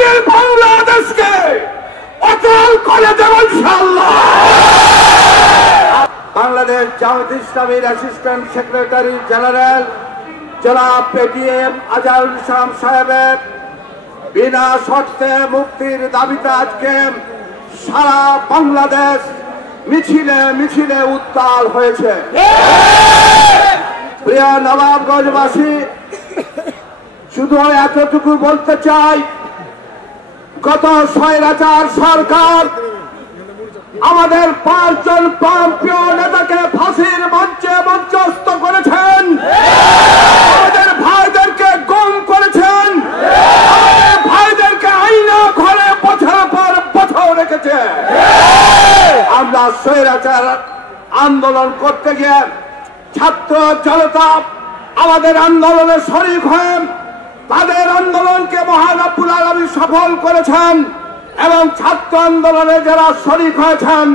দিন বাংলাদেশকে অচল করে দেব ইনশাআল্লাহ। বাংলাদেশ জামায়াতে ইসলামীর অ্যাসিস্ট্যান্ট সেক্রেটারি জেনারেল জনাব পেটিএম আজহারুল ইসলাম সাহেবের বিনা শর্তে মুক্তির দাবিতে আজকে সারা বাংলাদেশ মিছিলে মিছিলে উত্তাল হয়েছে। প্রিয় নবাবগঞ্জবাসী, শুধু এতটুকু বলতে চাই, গত স্বৈরাচার সরকার আমাদের 5 জন প্রিয় নেতাকে ফাঁসির মঞ্চে মঞ্চস্থ করেছেন, আমাদের ভাইদেরকে গুম করেছেন, আমাদের ভাইদেরকে আইনা ঘরে বছর পর বছর রেখেছে। আমরা স্বৈরাচার আন্দোলন করতে গিয়ে ছাত্র জনতা আমাদের আন্দোলনে শরীক হয়ে তাদের আন্দোলনকে মহান রব্বুল আলামিন সফল করেছেন এবং ছাত্র আন্দোলনে যারা শরীক হয়েছেন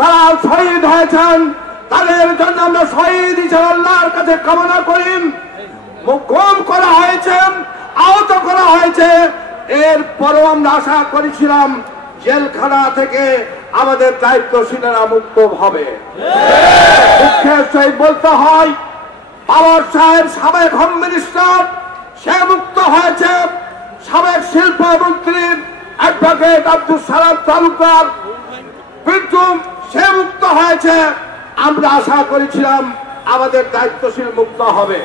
তারা শহীদ হয়েছেন। তাদের জন্য আমরা শহীদ হিসেবে আল্লাহর কাছে কামনা করি। গুম করা হয়েছে, আহত করা হয়েছে, এরপরও আমরা আশা করেছিলাম জেলখানা থেকে আমাদের দায়িত্বশীলেরা মুক্ত হবে। দুঃখের সহিত বলতে হয়, বাবর সাহেব সাবেক হোম মিনিস্টার, সে মুক্ত হয়েছে। সাবেক শিল্পমন্ত্রী অ্যাডভোকেট আব্দুল সালাম তালুকদার কিন্তু সে মুক্ত হয়েছে। আমরা আশা করেছিলাম আমাদের দায়িত্বশীল মুক্ত হবে,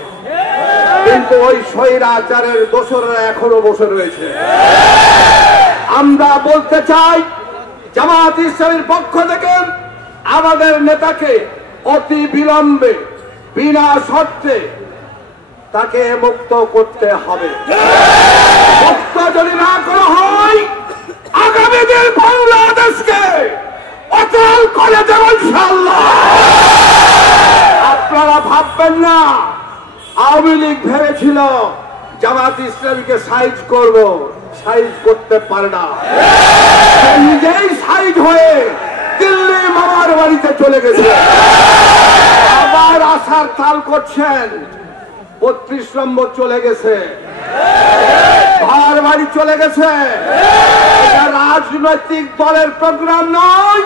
কিন্তু ওই স্বৈরাচারের দোসররা এখনো বসে রয়েছে। আমরা বলতে চাই, জামায়াত ইসলামীর পক্ষ থেকে আমাদের নেতাকে অতি বিলম্বে বিনা শর্তে তাকে মুক্ত করতে হবে। মুক্ত যদি না করা হয়, আগামী দিন বাংলাদেশকে অচল করে দেব ইনশাআল্লাহ। আপনারা ভাববেন না আওয়ামী লীগ ভেবেছিল জামায়াত ইসলামীকে সাইজ করব, সাইজ করতে পারে না। নিজেই সাইজ হয়ে দিল্লি মামার বাড়িতে চলে গেছে, আবার আসার তাল করছেন। 32 নম্বর চলে গেছে, ঘর বাড়ি চলে গেছে। এটা রাজনৈতিক দলের প্রোগ্রাম নয়,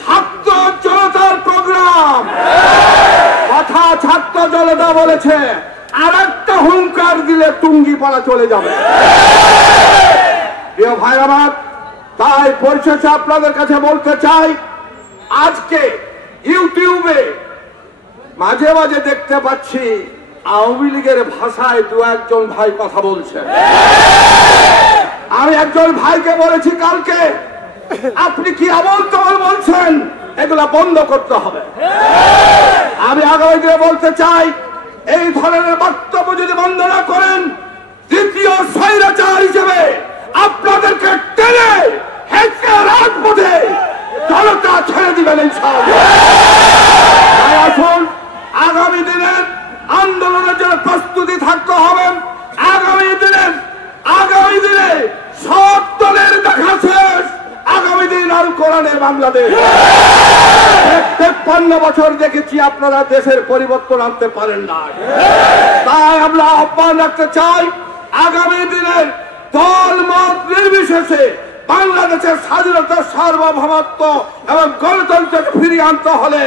ছাত্র জনতার প্রোগ্রাম। কথা ছাত্র জনতা বলেছে, আর একটা হুঙ্কার দিলে টুঙ্গিপাড়া চলে যাবে। প্রিয় ভাই আমার, তাই পরিশেষে আপনাদের কাছে বলতে চাই, আজকে ইউটিউবে মাঝে মাঝে দেখতে পাচ্ছি আওয়ামী লীগের ভাষায় 2-1 ভাই কথা বলছে। আমি একজন ভাইকে বলেছি কালকে, আপনি কি আবল তবল বলছেন, এগুলা বন্ধ করতে হবে। আমি আগামী দিনে বলতে চাই, এই ধরনের বক্তব্য যদি বন্ধ না করেন, দ্বিতীয় স্বৈরাচার হিসেবে আপনাদেরকে টেনে হেঁচে রাজপথে জনতা ছেড়ে দিবেন ইনশাআল্লাহ। আসুন, আগামী দিনের আন্দোলনের জন্য প্রস্তুতি থাকতে হবে। আগামী দিনে সব দলের দেখা শেষ। আগামী দিন আর কোরআনের বাংলাদেশ। 53 বছর দেখেছি আপনারা দেশের পরিবর্তন আনতে পারেন না। তাই আমরা আহ্বান রাখতে চাই, আগামী দিনের দল মত নির্বিশেষে বাংলাদেশের স্বাধীনতা, সার্বভৌমত্ব এবং গণতন্ত্রকে ফিরিয়ে আনতে হলে,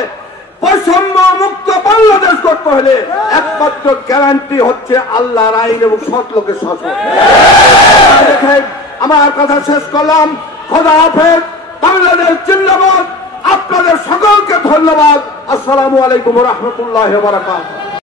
বৈষম্য মুক্ত বাংলাদেশ করতে হলে একমাত্র গ্যারান্টি হচ্ছে আল্লাহর আইন এবং সৎ লোকের শাসন। আমার কথা শেষ করলাম। খোদা হাফেজ। বাংলাদেশ জিন্দাবাদ। আপনাদের সকলকে ধন্যবাদ। আসসালামু আলাইকুম ওয়া রাহমাতুল্লাহি ওয়া বারাকাতুহু।